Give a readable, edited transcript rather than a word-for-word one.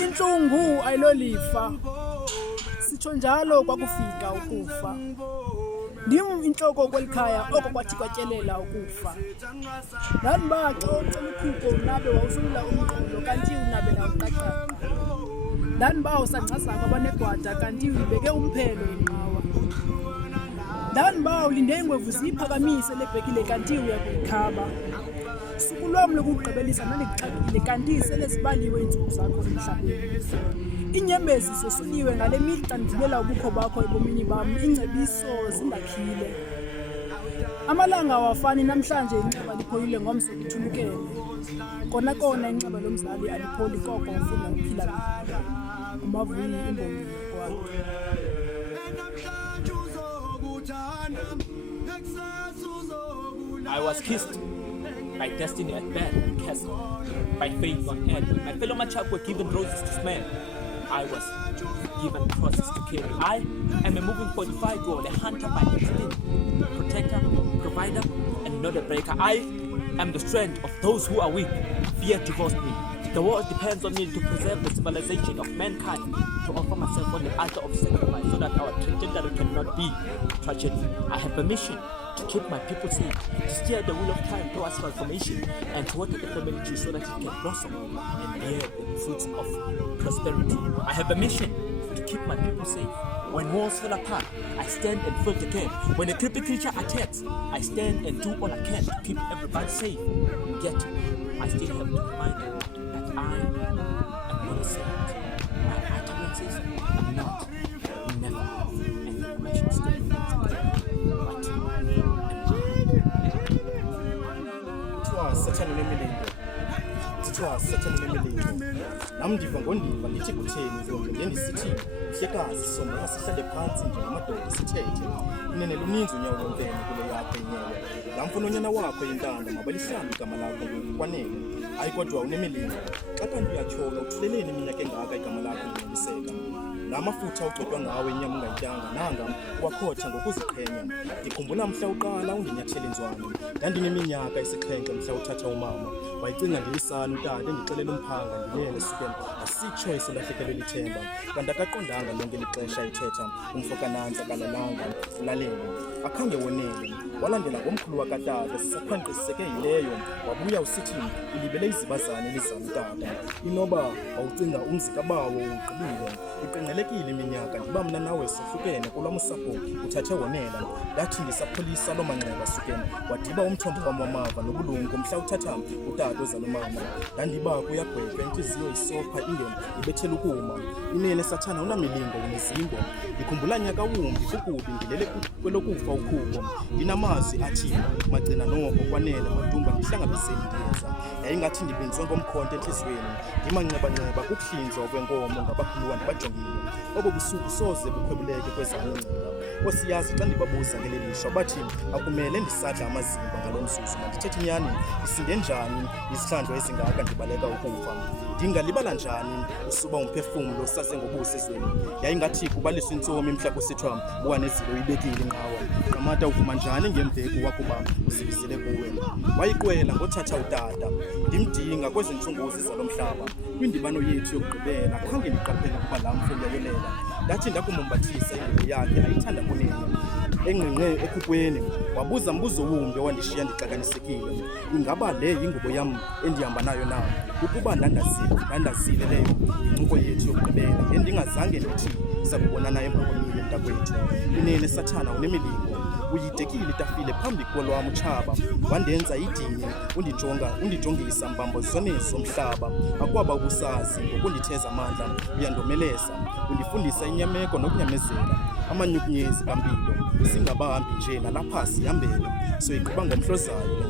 Inhlungu ayilolifa, sitsho njalo kwakufika ukufa. Ndim intloko kwelikhaya oko kwathi kwatyelela ukufa. Ndandiba xa ucela ukhuko unabe wawusulula umqolo kanti unabe nawuqaqaqa. Ndandiba usangcaza kwabanegwada kanti uyibeke umphelo inqawa. Ndandiba ulinde ingwevu ziyiphakamise lebhekile kanti uyakuyikhaba. Suku lwam lokugqibelisa ndandikuxakile kanti sele zibaliwe iintsuku zakho emhlabeni. Iinyembezi zosuliwe ngale mihla ndivubela ubukho bakho ebomini bam, iingcebiso zindakhile. Amalanga awafani namhlanje inxeba lipholile ngomso lithulukele. Kona kona inxeba lomzali alipholi koko ufuna uphila phila. Umavuyi imbongi wakho. I was kissed by destiny at bed and cast by faith on earth. My fellow Machap were given roses to smell. I was given crosses to carry. I am a moving 45-year-old, a hunter by instinct, protector, provider, and not a breaker. I am the strength of those who are weak. Fear divorced me. The world depends on me to preserve the civilization of mankind, to offer myself on the altar of sacrifice so that our trajectory cannot be tragedy. I have a mission to keep my people safe, to steer the wheel of time towards transformation, and to water the family tree so that it can blossom and bear the fruits of prosperity. I have a mission to keep my people safe. When walls fall apart, I stand and fill the gap. When a creepy creature attacks, I stand and do all I can to keep everybody safe. Yet, I still have to remind them that I am not a saint. My utterances are not, never, an information statement. Such unemilingo. Such unemilingo. Namdiva ngondiva ndithi kutheni ntombi ngendisithi mhlekazi sombona sihlale phansi njengamadoda sithethe. Inene luninzi unyawo lomfene kule yakho inyewe. La mfononyana wakho yintanda mabalihlamba igama lakho kwanele. Hayi kodwa unemilingo. Xa kanti uyatyhola uthuleleni iminyaka engaka igama lakho liliseka. La mafutha ucodwa ngawe inyama ungayityanga nanga wakhotha ngokuziqhenya. Ndikhumbula mhla uqala undinyathele inzwane. Ndandineminyaka esixhenxe mhla uthatha umama. Wayicinga ndilisana utata endixelela umphanga ndilele suke asitsho isolahlekelwe lithemba. Kanti akaqondanga lonke lixesha ithetha umfo kanantsa kalalanga ulalele. Akhange wonele. Walandela ngomkhulu wakatata sisakhwanqiseke yileyo. Wabuya usithi ulibele izibazane elizana utata. Inoba wawucinga umzi kabawo ugqibile. Iqenqelekile iminyaka ndiba mna nawe sohlukene kulwam usapho uthathe wonela. Ndathi ndisapholisa loo manxeba suke wadiba umthombo wam wamava nobulumko mhla uthatha utata ozala umama. Ndandiba kuyagwetha intliziyo isopha ingeni ibethela ukuma. Inene sathana unamilingo unezingo. Ndikhumbula nyaka wumbi kukubi ndilele kwelokufa ukhubo. Ndinamazwi athi magcina noko kwanele madumba ndihlangabezeni ndiyenza. Yayingathi ndibinzwe ngomkhonto entliziyweni. Ndimanxeba-nxeba kukuhlinzwa kwenkomo ngabakhuluwa ndibajongile. Obo busuku soze bukhwebuleke kwezam ingcinga. Osiyazi xa ndibabuza ngelilishwa bathi akumele ndisadla amazimba ngalo mzuzu. Mandithethe inyani isinde njani izihlandlo ezingaka ndibaleka ukufa. Ndingalibala njani usuba umphefumlo sasengobuso ezweni. Yayingathi kubaliswa intsomi mhla kusithwa buwanezilo uyibekile inqawa. Amata uvuma njani ngemveku wakuba usibizele kuwe. Wayiqwela ngothatha utata. Ndimdinga kwezi ntsunguzi zalo mhlaba. Kwindibano yethu yokugqibela khange ndiqaphele ukuba laa mfo uyayolela. Ndathi ndakumombathisa ingubo yakhe ayithanda kunene. Engqengqe ekhukweni wabuza mbuzo wumbi owandishiya ndixakanisekile. Ingaba le yingubo yam endihamba nayo na? Ukuba ndandazile leyo incoko yethu yokugqibela endingazange ndithi sakubonana emva kwemini mntakwethu. Inene sathana unemilingo. Uyidekile itafile phambi kolwam utshaba. Wandenza idini undijongisa mbambo zone zomhlaba. Akwaba ubusazi ngokunditheza amandla uyandomeleza. Undifundisa inyameko nokunyamezela. Amanyukunyezi kampilo singabahambi nje nalapha sihambele. Soyiqhuba ngomhlozayo